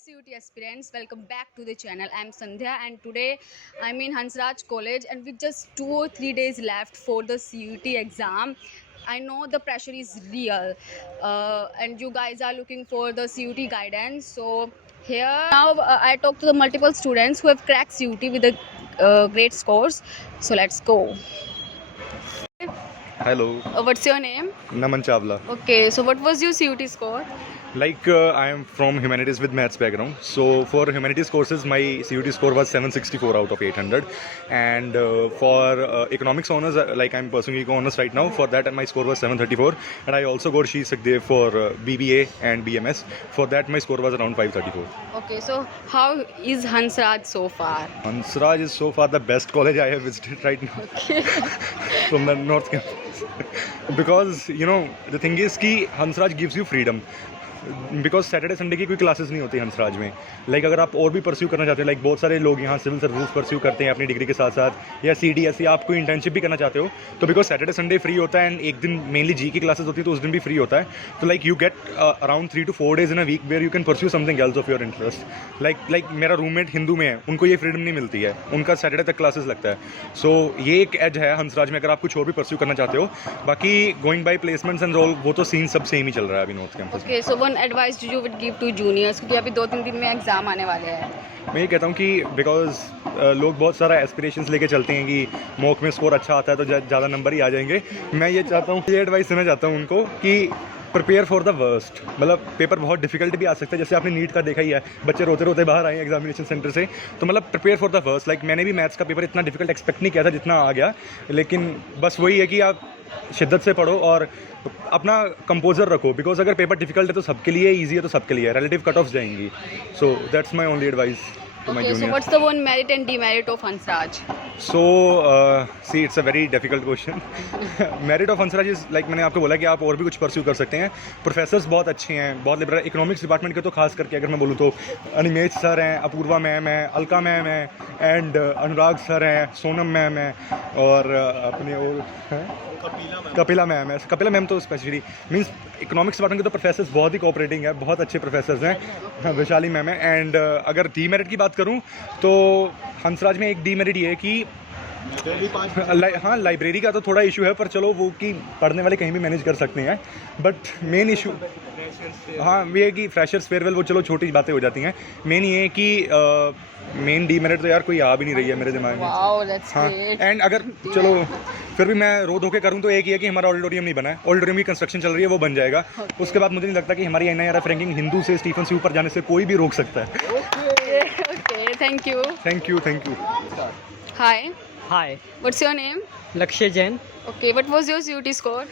CUT aspirants, welcome back to the channel. I'm Sandhya and today I'm in Hansraj College and with just 2 or 3 days left for the CUT exam. I know the pressure is real and you guys are looking for the CUT guidance. So here now I talked to the multiple students who have cracked CUT with the great scores. So let's go. Hello, What's your name? Naman Chawla. Okay, so what was your CUT score? I am from humanities with maths background. So for humanities courses, my CUT score was 764 out of 800. And for economics honors, I'm pursuing eco honors right now. For that, my score was 734. And I also got Shri Sakdev for BBA and BMS. For that, my score was around 534. Okay, so how is Hansraj so far? Hansraj is so far the best college I have visited right now. Okay. From the North Campus. Because, the thing is कि Hansraj gives you freedom. Because Saturday Sunday की कोई classes नहीं होती हंसराज में. अगर आप और भी परस्यू करना चाहते हो, बहुत सारे लोग यहाँ सिविल सर्विस परस्यू करते हैं अपनी डिग्री के साथ साथ, या CDS या आप कोई इंटर्नशिप भी करना चाहते हो, तो बिकॉज सैटरडे संडे फ्री होता है एंड एक दिन मेनली जी की क्लासेस होती है तो उस दिन भी फ्री होता है. तो you get around 3 to 4 days in a week where you can pursue something else of your interest. मेरा रूममेट हिंदू में है, उनको ये फ्रीडम नहीं मिलती है, उनका सैटरडे तक क्लासेस लगता है. सो ये एक एज है हंसराज में अगर आप कुछ और भी परस्यू करना चाहते हो. बाकी going by placements and all वो तो सीन सब सेम ही चल रहा है अभी north campus. Okay, so one advice you would give to juniors क्योंकि अभी 2-3 दिन में एग्जाम आने वाले हैं. मैं ये कहता हूँ कि बिकॉज लोग बहुत सारा एस्पिरेशंस लेके चलते हैं कि मॉक में स्कोर अच्छा आता है तो ज़्यादा नंबर ही आ जाएंगे. मैं ये चाहता हूँ, ये एडवाइस देना चाहता हूँ उनको कि prepare for the worst. Paper बहुत डिफिकल्ट भी आ सकता है, जैसे आपने नीट का देखा ही है, बच्चे रोते रोते बाहर आए एग्जामिनेशन सेंटर से. तो प्रिपेयर फॉर द वर्स्ट. मैंने भी मैथ्स का पेपर इतना डिफिकल्ट एक्सपेक्ट नहीं किया था जितना आ गया, लेकिन बस वही है कि आप शिद्दत से पढ़ो और अपना कंपोजर रखो. बिकॉज अगर पेपर डिफिकल्ट है तो सबके लिए, ईजी है तो सबके लिए, रिलेटिव कट ऑफ जाएंगी. So that's my only advice to my Okay, so juniors. what's the one merit and demerit of Hansraj? So, see, it's a very difficult question. Merit of Hansraj is मैंने आपको बोला कि आप और भी कुछ pursue कर सकते हैं. प्रोफेसर्स बहुत अच्छे हैं, बहुत लिबरल. इकोनॉमिक्स डिपार्टमेंट के तो खास करके अगर मैं बोलूँ तो अनिमेश सर हैं, अपूर्वा मैम है, अलका मैम है, एंड अनुराग सर हैं, सोनम मैम है, और अपने और कपिला मैम है. कपिला मैम तो स्पेशली मीन्स इकोनॉमिक्स डिपार्टमेंट के तो प्रोफेसर्स बहुत ही कोऑपरेटिंग है, बहुत अच्छे प्रोफेसर्स हैं. हाँ, वैशाली मैम है. एंड अगर डीमेरिट की बात करूं तो हंसराज में एक डीमेरिट ये है कि हाँ, लाइब्रेरी का तो थोड़ा इशू है, पर चलो वो कि पढ़ने वाले कहीं भी मैनेज कर सकते हैं. बट मेन इशू हाँ ये है कि फ्रेशर्स फेयरवेल वो चलो छोटी बातें हो जाती हैं. मेन ये है कि मेन डीमेरिट तो यार कोई आ भी नहीं रही है मेरे दिमाग में. Wow, that's हाँ, great. एंड अगर चलो फिर भी मैं रो धो के करूँ तो एक ही है कि हमारा ऑडिटोरियम नहीं बना है. ऑडिटोरियम की कंस्ट्रक्शन चल रही है, वो बन जाएगा. उसके बाद मुझे नहीं लगता कि हमारी NIRF रैंकिंग हिंदू से स्टीफन से ऊपर जाने से कोई भी रोक सकता है. Okay, thank you. Thank you. Hi, Hi, what's your name? Lakshay Jain. Okay, what was your CUT score?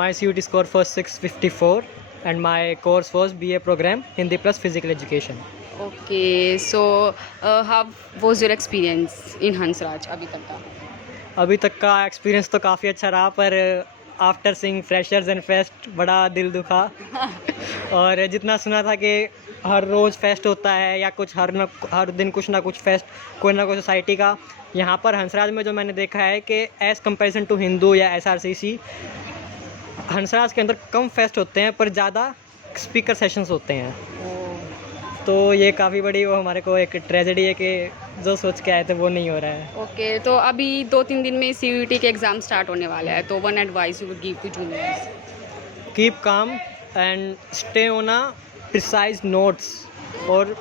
My CUT score was 654 and my course was BA program Hindi plus physical education. Okay, so how was your experience in Hansraj अभी तक का? अभी तक का experience तो काफ़ी अच्छा रहा, पर आफ्टर सिंग फ्रेशर्स एंड फेस्ट बड़ा दिल दुखा. और जितना सुना था कि हर रोज़ फेस्ट होता है या कुछ हर दिन कुछ ना कुछ फेस्ट कोई ना कोई सोसाइटी का, यहाँ पर हंसराज में जो मैंने देखा है कि एज़ कंपेरिजन टू हिंदू या SRCC, हंसराज के अंदर कम फेस्ट होते हैं पर ज़्यादा स्पीकर सेशंस होते हैं. तो ये काफ़ी बड़ी वो हमारे को एक ट्रेजेडी है कि जो सोच के आए थे वो नहीं हो रहा है. ओके, तो अभी 2-3 दिन में CUT के एग्ज़ाम स्टार्ट होने वाला है, तो one advice you would give to juniors. Keep calm and stay on a precise notes. और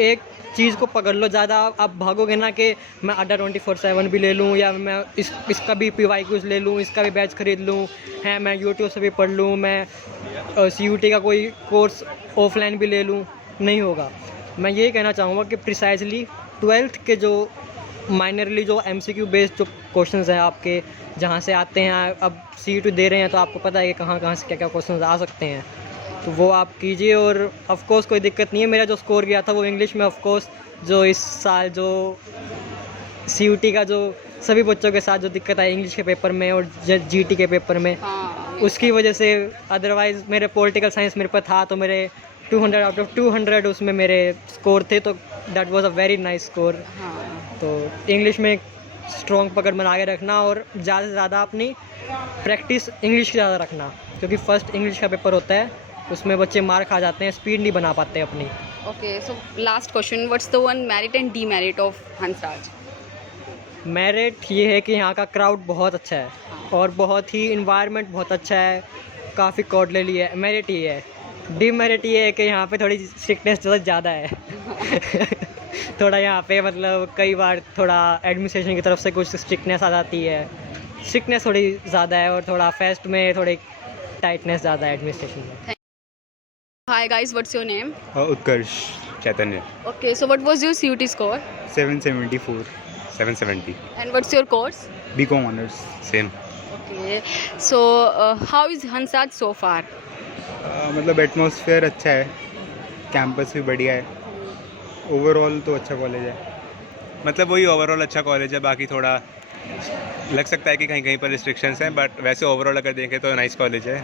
एक चीज़ को पकड़ लो, ज़्यादा आप भागोगे ना कि मैं अड्डा 24/7 भी ले लूँ या मैं इसका भी PYQs ले लूँ, इसका भी बैच ख़रीद लूँ, है मैं YouTube से भी पढ़ लूँ, मैं CUT का कोई कोर्स ऑफलाइन भी ले लूँ, नहीं होगा. मैं यही कहना चाहूँगा कि प्रिसाइजली 12th के जो माइनरली जो MCQ बेस्ड जो क्वेश्चंस हैं आपके जहाँ से आते हैं, अब CUT दे रहे हैं तो आपको पता है कि कहाँ कहाँ से क्या क्या क्वेश्चंस आ सकते हैं, तो वो आप कीजिए. और ऑफ कोर्स कोई दिक्कत नहीं है. मेरा जो स्कोर गया था वो इंग्लिश में, ऑफ कोर्स जो इस साल जो CUT का जो सभी बच्चों के साथ जो दिक्कत आई इंग्लिश के पेपर में और GT के पेपर में, उसकी वजह से. अदरवाइज़ मेरे पॉलिटिकल साइंस मेरे पर था तो मेरे 200 आउट ऑफ 200 उसमें मेरे स्कोर थे, तो that was a very nice score. तो इंग्लिश में स्ट्रॉन्ग पकड़ बना के रखना और ज़्यादा से ज़्यादा अपनी प्रैक्टिस इंग्लिश की ज़्यादा रखना, क्योंकि फर्स्ट इंग्लिश का पेपर होता है, उसमें बच्चे मार खा जाते हैं, स्पीड नहीं बना पाते अपनी. Okay, so last question. What's the one merit and demerit of Hansraj? Merit ये है कि यहाँ का क्राउड बहुत अच्छा है और बहुत ही इन्वायरमेंट बहुत अच्छा है, काफ़ी कॉर्डियली है। मेरिट ये है। डीमेरिट ये है कि यहाँ पे थोड़ी स्ट्रिक्टनेस थोड़ा ज़्यादा है थोड़ा यहाँ पे मतलब कई बार थोड़ा एडमिनिस्ट्रेशन की तरफ से कुछ स्ट्रिक्टनेस आ जाती है, स्ट्रिक्टनेस थोड़ी ज़्यादा है, और थोड़ा फेस्ट में थोड़ी टाइटनेस ज़्यादा है एडमिनिस्ट्रेशन में। Hi guys, what's your name? Utkarsh Chaitanya Okay, so what was your CUT score? 774 770 And what's your course? BCom honours Okay, same so how is Hansraj so far? मतलब atmosphere अच्छा है, campus भी बढ़िया है, overall तो अच्छा college है। मतलब वही ओवरऑल अच्छा कॉलेज है, बाकी थोड़ा लग सकता है कि कहीं कहीं पर रिस्ट्रिक्शंस हैं, बट वैसे ओवरऑल अगर देखें तो नाइस कॉलेज है।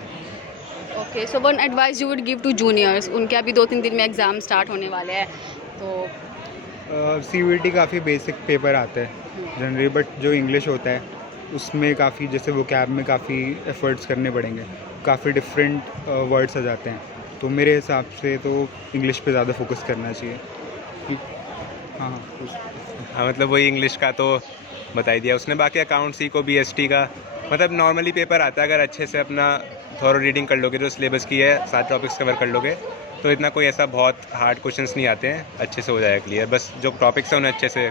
Okay, so one advice you would give to juniors? उनके अभी 2-3 दिन में एग्ज़ाम स्टार्ट होने वाले हैं, तो CUET काफ़ी बेसिक पेपर आते हैं जनरली, बट जो इंग्लिश होता है उसमें काफ़ी, जैसे वो कैब में काफ़ी एफर्ट्स करने पड़ेंगे, काफ़ी डिफरेंट वर्ड्स आ जाते हैं, तो मेरे हिसाब से तो इंग्लिश पे ज़्यादा फोकस करना चाहिए। हाँ हाँ, मतलब वही इंग्लिश का तो बता ही दिया उसने, बाकी अकाउंट्स को BST का मतलब नॉर्मली पेपर आता है, अगर अच्छे से अपना थोड़ा रीडिंग कर लोगे, जो सिलेबस की है 7 टॉपिक्स कवर कर लोगे, तो इतना कोई ऐसा बहुत हार्ड क्वेश्चंस नहीं आते हैं, अच्छे से हो जाएगा क्लियर। बस जो टॉपिक्स हैं उन्हें अच्छे से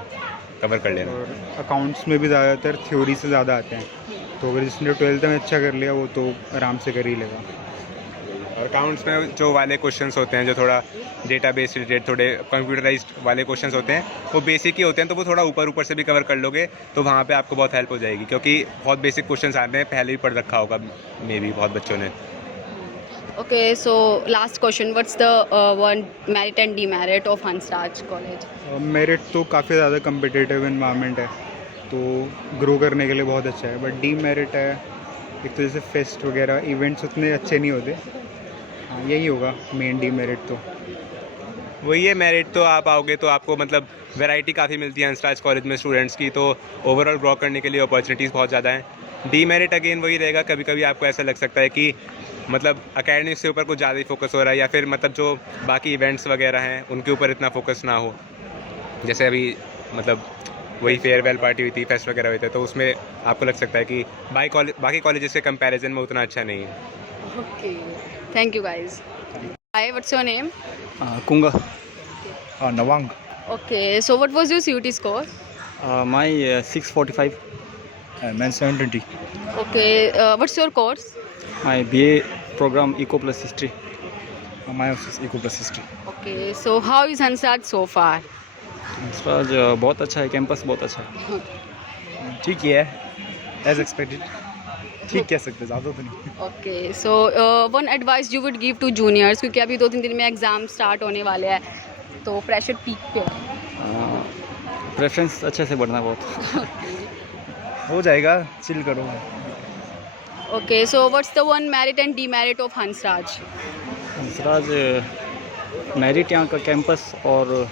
कवर कर लेना। और अकाउंट्स में भी ज़्यादातर थ्योरी से ज़्यादा आते हैं, तो अगर जिसने 12th में अच्छा कर लिया वो तो आराम से कर ही लेगा। और अकाउंट्स में जो वाले क्वेश्चंस होते हैं, जो थोड़ा डेटाबेस रिलेटेड, थोड़े कंप्यूटराइज्ड वाले क्वेश्चंस होते हैं, वो बेसिक ही होते हैं, तो वो थोड़ा ऊपर ऊपर से भी कवर कर लोगे तो वहाँ पे आपको बहुत हेल्प हो जाएगी, क्योंकि बहुत बेसिक क्वेश्चंस आते हैं, पहले भी पढ़ रखा होगा मे बी बहुत बच्चों ने। okay, so last question. What's the one merit and demerit of Hansraj College? Merit तो काफ़ी ज़्यादा कम्पिटिटिव इन्वायरमेंट है, तो ग्रो करने के लिए बहुत अच्छा है, बट डी मेरिट है एक तो जैसे फेस्ट वगैरह इवेंट्स उतने अच्छे नहीं होते। हाँ, यही होगा मेन डी मेरिट तो। वही है मेरिट, तो आप आओगे तो आपको मतलब वैरायटी काफ़ी मिलती है हंसराज कॉलेज में स्टूडेंट्स की, तो ओवरऑल ग्रो करने के लिए अपॉर्चुनिटीज़ बहुत ज़्यादा हैं। डीमेरिट अगेन वही रहेगा, कभी कभी आपको ऐसा लग सकता है कि मतलब अकेडमिक्स के ऊपर कुछ ज़्यादा ही फोकस हो रहा है, या फिर मतलब जो बाकी इवेंट्स वगैरह हैं उनके ऊपर इतना फोकस ना हो। जैसे अभी मतलब वही फेयरवेल पार्टी हुई थी, फेस्ट वगैरह हुए थे, तो उसमें आपको लग सकता है कि बाकी कॉलेजेस के कंपैरिजन में उतना अच्छा नहीं है। Okay, thank you guys. Hi, what's your name? Kunga. Nawang. Okay, so what was your CUT score? My 645. Man 720. Okay, what's your course? My BA program Eco Plus History. My Eco Plus History. Okay, so how is Hansraj so far? Hansraj बहुत अच्छा है, campus बहुत अच्छा है। ठीक ही है, as expected, ठीक कह सकते, ज़्यादा तो नहीं। Okay, so one advice you would give to juniors, क्योंकि अभी 2-3 दिन में एग्ज़ाम स्टार्ट होने वाले हैं, तो प्रेशर पीक पे है। प्रेफरेंस अच्छे से बढ़ना बहुत। हो जाएगा, चिल करो। Okay, so what's the one merit and demerit of Hansraj? Hansraj merit यहाँ का कैंपस और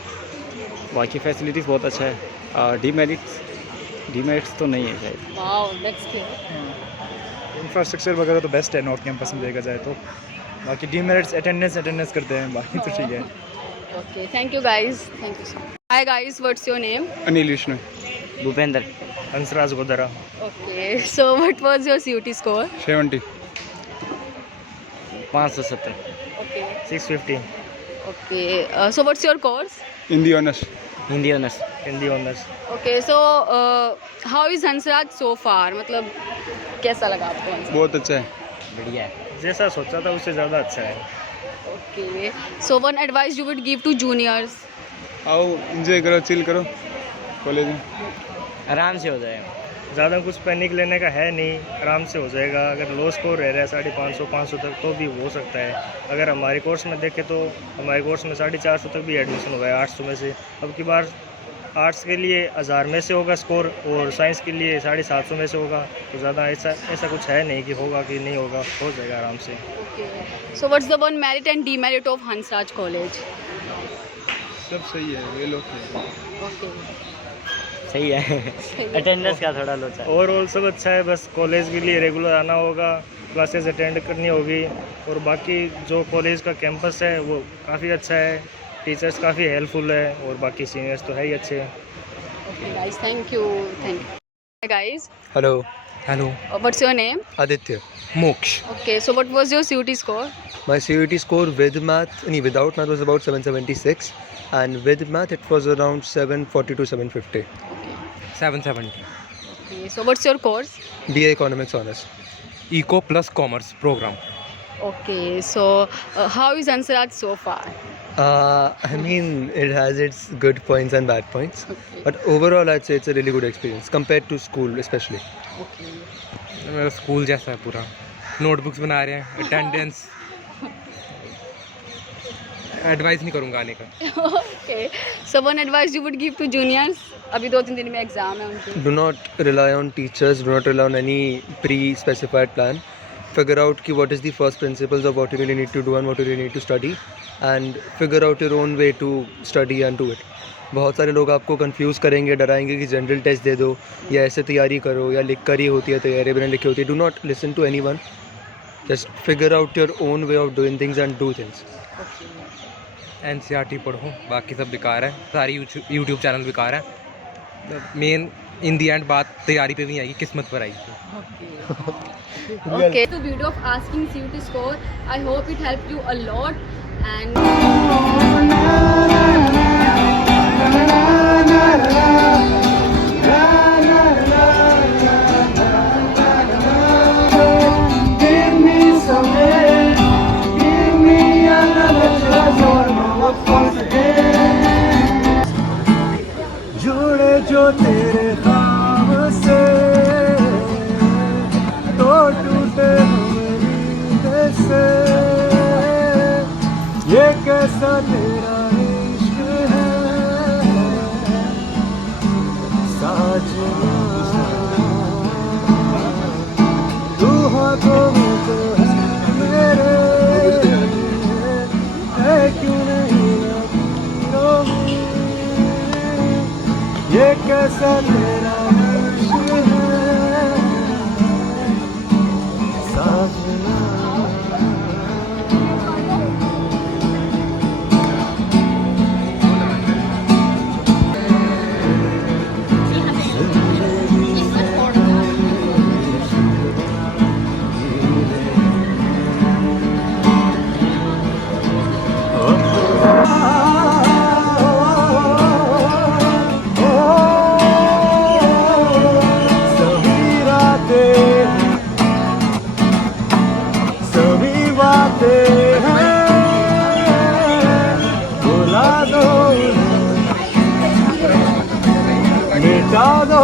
बाकी फैसिलिटीज़ बहुत अच्छा है। डीमेरिट्स तो नहीं है शायद। Wow, that's good. इंफ्रास्ट्रक्चर वगैरह तो बेस्ट है नॉर्थ कैंपस में देखा जाए तो, बाकी डीमेरिट्स अटेंडेंस करते हैं, बाकी तो ठीक है। Okay, thank you guys. Thank you so much. Hi guys, what's your name? Anil Vishnu. Bhupendra. Hansraj Godara. Okay, so what was your CUT score? 70। 570। Okay. 650 Okay, so what's your course? Hindi honours. Hindi honours. Hindi honours. Okay, so how is Hansraj so far? मतलब कैसा लगा आपको Hansraj? बहुत अच्छा है। बढ़िया है। जैसा सोचा था उससे ज़्यादा अच्छा है। Okay, so one advice you would give to juniors? आओ एंजॉय करो, चिल करो कॉलेज में। आराम से हो जाएगा। ज़्यादा कुछ पैनिक लेने का है नहीं, आराम से हो जाएगा। अगर लो स्कोर रह रहा है 550 तक तो भी हो सकता है। अगर हमारे कोर्स में देखें तो हमारे कोर्स में 450 तक भी एडमिशन हुआ है 800 में से। अब की बार आर्ट्स के लिए 1000 में से होगा स्कोर, और साइंस के लिए 750 में से होगा, तो ज़्यादा ऐसा कुछ है नहीं कि होगा कि नहीं होगा, हो जाएगा आराम से। Okay. So what's the one merit and demerit of Hansraj College? सब सही है, वे लोग Okay. सही है। अटेंडेंस का थोड़ा लोचा है। ओवरऑल सब अच्छा है, बस कॉलेज के लिए रेगुलर आना होगा, क्लासेस अटेंड करनी होगी, और बाकी जो कॉलेज का कैंपस है वो काफ़ी अच्छा है, टीचर्स काफ़ी हेल्पफुल है और बाकी सीनियर्स तो है ही अच्छे हैं। Okay, guys, thank you. Hi, guys. Hello, What's your name? Aditya. Moksh. Okay, so what was your CUT score? My CUT score without math was about 776, and with math it was around 740 to 750. 770. Okay, so what's your course? BA Economics Honors. Eco plus Commerce program. Okay, so how is Hansraj so far? I mean, it has its good points and bad points, but overall I'd say it's a really good experience compared to school, especially. Okay. मेरा school जैसा है पूरा, notebooks बना रहे हैं, attendance. Advice नहीं करूँगा आने का। Okay. So one advice you would give to juniors? अभी 2-3 दिन में एग्जाम है उनकी. Do not rely on teachers, do not rely on any pre-specified plan. Figure out what is the first principles of what you really need to do and what you really need to study, and figure out your own way to study and do it. बहुत सारे लोग आपको confuse करेंगे, डराएंगे कि general test दे दो या ऐसे तैयारी करो या लिख कर ही होती है तैयारी, बिना लिखी होती है. Do not listen to anyone, just figure out your own way of doing things and do things. NCERT पढ़ो, बाकी सब बेकार है, सारी यूट्यूब चैनल बेकार है. मेन इन दी एंड बात तैयारी पे भी आएगी, किस्मत पर आएगी. Okay, the video of asking CUT score. I hope it helped you a lot. And जुड़े जो तेरे ख्वाब से तो टूटे हमरी से, ये कैसा तेरा इश्क है साजना, तू हाथों में तो है मेरे, है क्यों नहीं लकीरों में, ये कैसा तेरा इश्क है साजना. सभी बातें हैं, भुला दो मिटा दो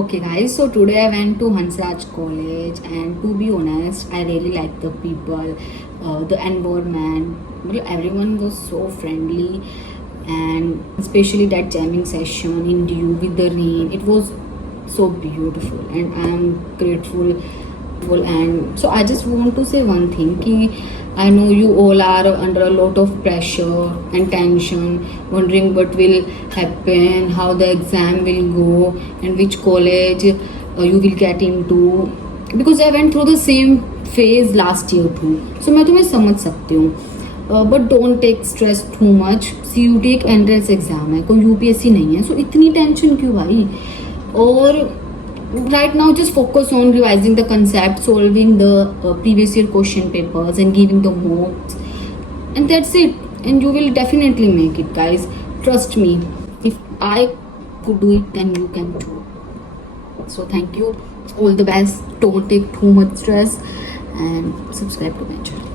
okay, guys, so today I went to Hansraj College, and to be honest, I really liked the people, the environment. Everyone was so friendly, and especially that jamming session in dew with the rain, it was so beautiful, and I am grateful. And so I just want to say one thing, ki I know you all are under a lot of pressure and tension, wondering what will happen, how the exam will go, and which college you will get into, because I went through the same phase last year too. So मैं तुम्हें समझ सकती हूँ, but don't take stress too much. CUT एक entrance exam है, कोई UPSC नहीं है, सो इतनी टेंशन क्यों भाई. और right now just focus on revising the concept, solving the previous year question papers and giving the notes, and that's it, and you will definitely make it, guys. Trust me, if I could do it, then you can too. So thank you, all the best, don't take too much stress, and subscribe to my channel.